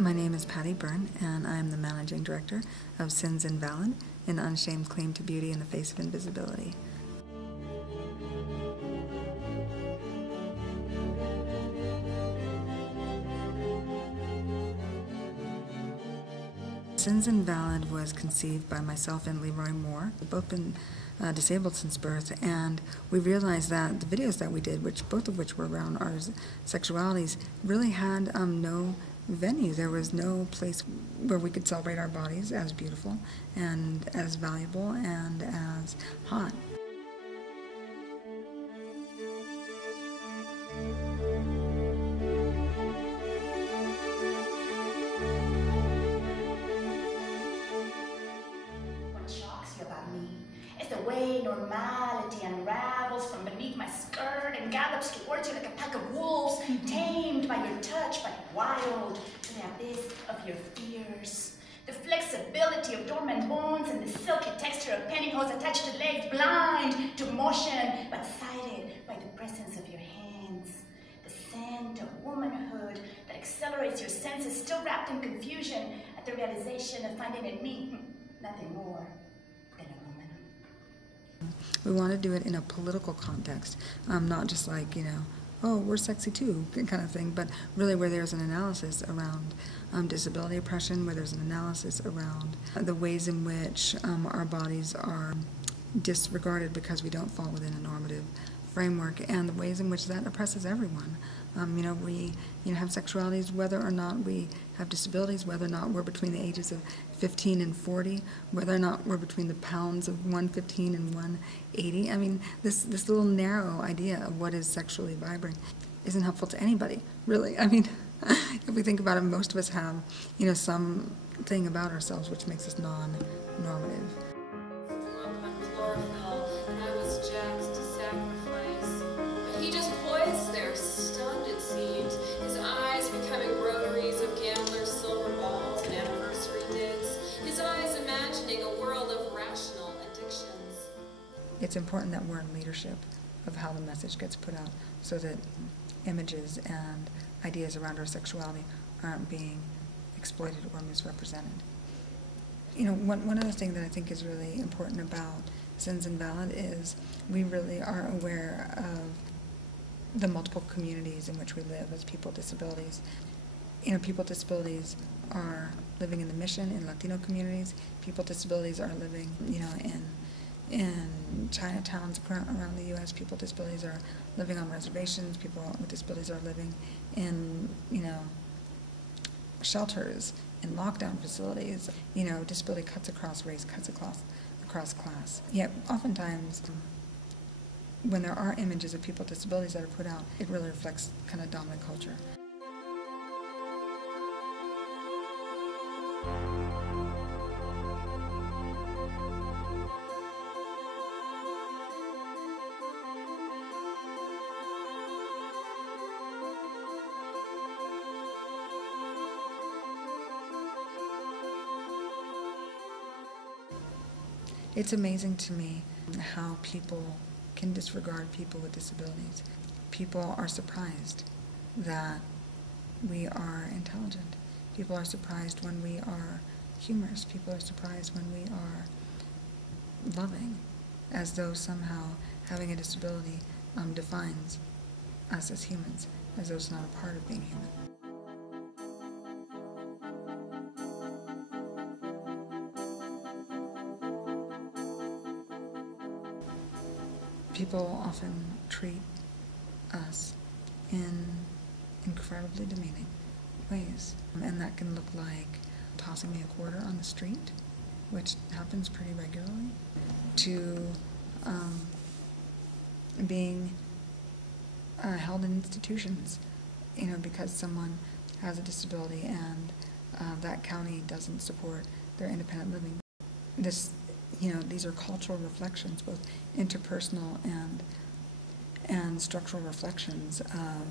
My name is Patty Berne, and I am the Managing Director of Sins Invalid, an unshamed claim to beauty in the face of invisibility. Sins Invalid was conceived by myself and Leroy Moore. We've both been disabled since birth, and we realized that the videos that we did, both of which were around our sexualities, really had no venue. There was no place where we could celebrate our bodies as beautiful and as valuable and as hot. What shocks you about me is the way normality unravels from beneath my skirt and gallops towards you like a pack of wolves, tamed by your touch, but wild to the abyss of your fears. The flexibility of dormant bones and the silky texture of pantyhose attached to legs, blind to motion, but sighted by the presence of your hands. The scent of womanhood that accelerates your senses, still wrapped in confusion at the realization of finding in me nothing more than a woman. We want to do it in a political context, not just like, oh, we're sexy too, kind of thing, but really where there's an analysis around disability oppression, where there's an analysis around the ways in which our bodies are disregarded because we don't fall within a normative framework, and the ways in which that oppresses everyone. We have sexualities whether or not we have disabilities, whether or not we're between the ages of 15 and 40, whether or not we're between the pounds of 115 and 180. I mean, this little narrow idea of what is sexually vibrant isn't helpful to anybody, really. I mean, if we think about it, most of us have, something about ourselves which makes us non-normative. It's important that we're in leadership of how the message gets put out so that images and ideas around our sexuality aren't being exploited or misrepresented. One other thing that I think is really important about Sins Invalid is we really are aware of the multiple communities in which we live as people with disabilities. People with disabilities are living in the Mission, in Latino communities. People with disabilities are living, in Chinatowns around the U.S., people with disabilities are living on reservations. People with disabilities are living in, shelters, in lockdown facilities. Disability cuts across race, cuts across class. Yet, oftentimes, when there are images of people with disabilities that are put out, it really reflects kind of dominant culture. It's amazing to me how people can disregard people with disabilities. People are surprised that we are intelligent. People are surprised when we are humorous. People are surprised when we are loving, as though somehow having a disability defines us as humans, as though it's not a part of being human. People often treat us in incredibly demeaning ways, and that can look like tossing me a quarter on the street, which happens pretty regularly, to being held in institutions, because someone has a disability and that county doesn't support their independent living. These are cultural reflections, both interpersonal and structural reflections of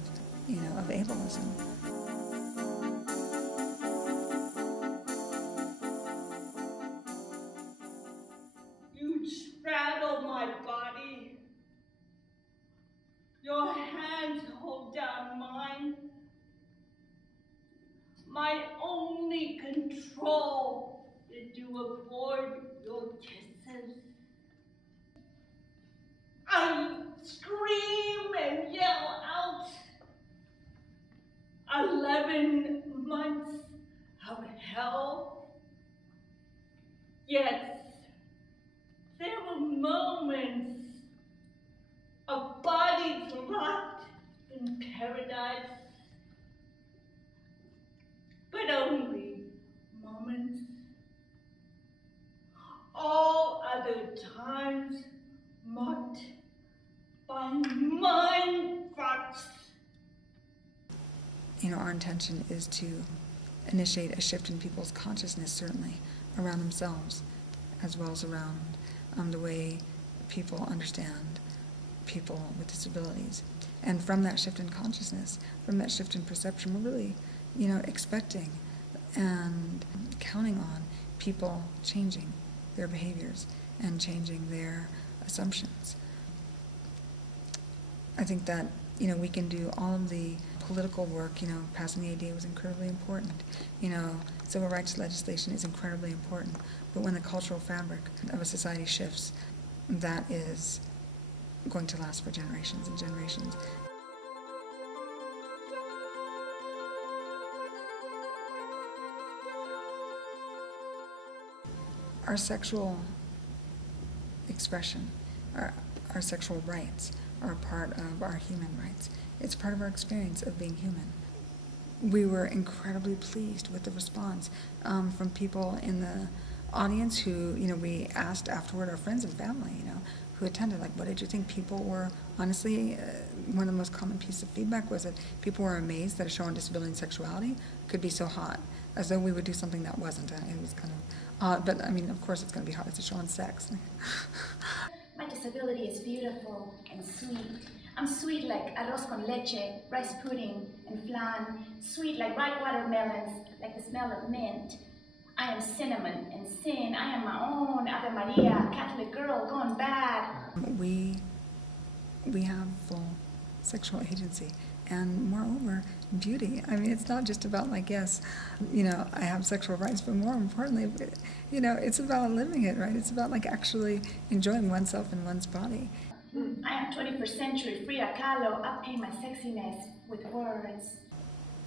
ableism. You straddle my body. Your hands hold down mine. My own control did you avoid your kisses? I scream and yell out. 11 months of hell. Yes, there were moments of bodies locked in paradise, but only moments. All other times marked by mind fucks. You know, our intention is to initiate a shift in people's consciousness, certainly, around themselves, as well as around the way people understand people with disabilities. And from that shift in consciousness, from that shift in perception, we're really, you know, expecting and counting on people changing their behaviors and changing their assumptions. I think that, you know, we can do all of the political work. You know, passing the ADA was incredibly important. You know, civil rights legislation is incredibly important. But when the cultural fabric of a society shifts, that is going to last for generations and generations. Our sexual expression, our sexual rights are part of our human rights. It's part of our experience of being human. We were incredibly pleased with the response from people in the audience who, you know, we asked afterward, our friends and family, you know, who attended, like, what did you think? People were, honestly, one of the most common pieces of feedback was that people were amazed that a show on disability and sexuality could be so hot, as though we would do something that wasn't. It was kind of odd, but I mean, of course it's going to be hot. It's a show on sex. My disability is beautiful and sweet. I'm sweet like arroz con leche, rice pudding, and flan. Sweet like ripe watermelons, like the smell of mint. I am cinnamon and sin. I am my own Ave Maria, Catholic girl gone bad. We have full sexual agency, and moreover, beauty. I mean, it's not just about, like, yes, you know, I have sexual rights, but more importantly, you know, it's about living it, right? It's about, like, actually enjoying oneself and one's body. I am 21st century Frida Kahlo, uppaint my sexiness with words.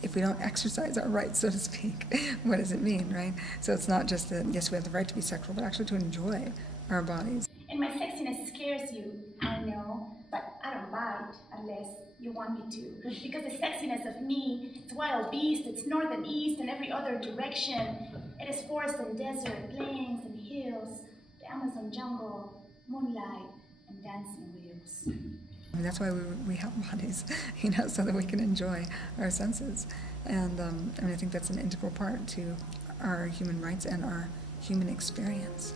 If we don't exercise our rights, so to speak, what does it mean, right? So it's not just that, yes, we have the right to be sexual, but actually to enjoy our bodies. And my sexiness scares you, I know, but I don't bite unless you want me to. Because the sexiness of me, it's wild beast, it's north and east and every other direction. It is forest and desert, plains and hills, the Amazon jungle, moonlight, and dancing wheels. I mean, that's why we have bodies, you know, so that we can enjoy our senses. And I mean, I think that's an integral part to our human rights and our human experience.